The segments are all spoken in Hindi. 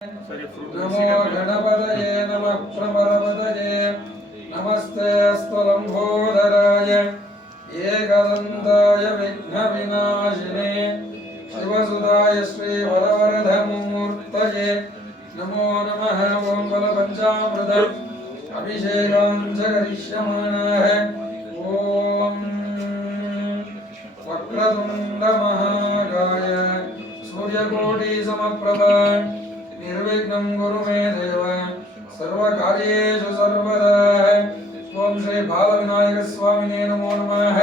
नमो गणपतये नमः प्रमरपतये नमस्ते स्तुलंबोदराय एकदन्ताय विघ्नविनाशिने शिवसुताय श्रीवरवरधमूर्तये नमो नमः। ओं बलपञ्चामृत अभिषेकाञ्च करिष्यमाणाः। ओं वक्रतुण्डमहाकाय सूर्यकोटिसमप्रभ निर्विघ्नं कुरु मे देव सर्वकार्येषु सर्वदा। ओं श्री बालविनायक स्वामिने नमो नमः।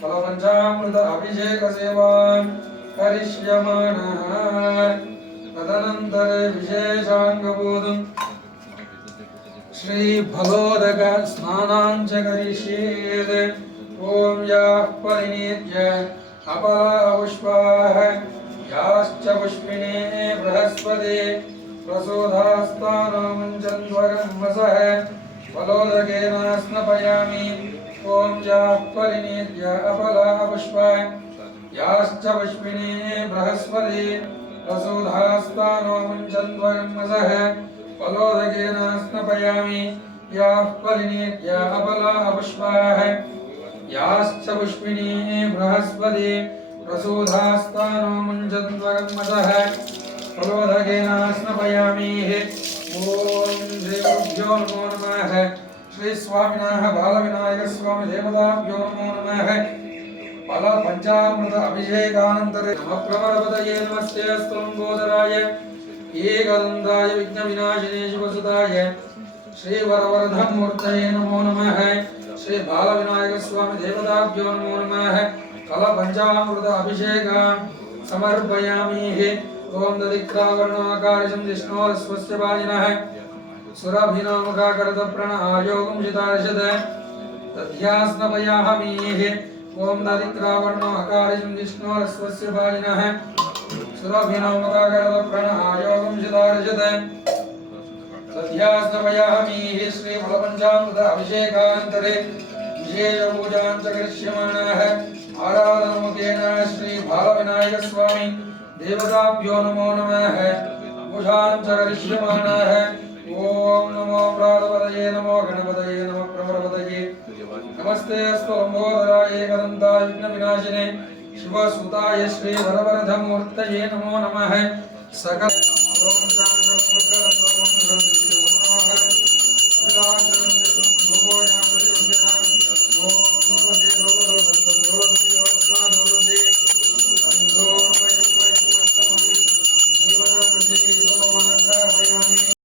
फलपञ्चामृत अभिषेक सेवा करिष्यमाणः। तदनन्तरे विशेषाङ्गबोधं श्री फलोदक स्नानाञ्च करिष्येत्। ओं याः परिनीत्य अपलापुष्पाः याश्च पुष्पिणे बृहस्पति प्रसोधास्तानामुञ्चन्द्वरं वसः फलोदकेन स्नपयामि। ओं याः परिनीत्य अपलापुष्पा याश्च पुष्पिणे बृहस्पति प्रसोधास्तानामुञ्चन्द्वरं वसः फलोदकेन स्नपयामि। याः परिनीत्य अपलापुष्पाः याश्च पुष्पिणे बृहस्पति प्रसूधास्तानोमुञ्चन्द्वरं वसः फलोदकेन स्नपयामि। ओं श्री गुरुभ्यो नमो नमः। श्री स्वामिनः बालविनायक स्वामी देवताभ्यो नमो नमः। फल पंचामृत अभिषेकानन्तरे नमः प्रमरपतये नमस्ते स्तुलंबोदराय एकदन्ताय विघ्नविनाशिने शिवसुताय श्रीवरवरधमूर्तये नमो नमः। श्री बालविनायक स्वामी देवताभ्यो नमो नमः। फल पंचामृत अभिषेक समर्पयामि। ओं दधिक्रावर्णाकारं विष्णोरस्वस्य वाजिनः सुरभिनामकाकरत प्रणआयोगं जितार्षद तद्यास्नपयामि। ओं दधिक्रावर्णाकारं विष्णोरस्वस्य वाजिनः सुरभिनामकाकरत प्रणआयोगं जितार्षद तद्यास्नपयामि। श्री फलपञ्चामृत अभिषेकानन्तरे विशेषपूजां च करिष्यमाणाः। आराधनमुखेन श्री बालविनायक स्वामी देवताभ्यो नमो नमः। पूजां च करिष्यमाणाः। ओं नमो प्राणपतये नमो गणपतये नमः प्रमरपतये नमस्ते स्तुलंबोदराय एकदन्ताय विघ्नविनाशिने शिवसुताय श्री वरवरधमूर्तये नमो नमः। सकल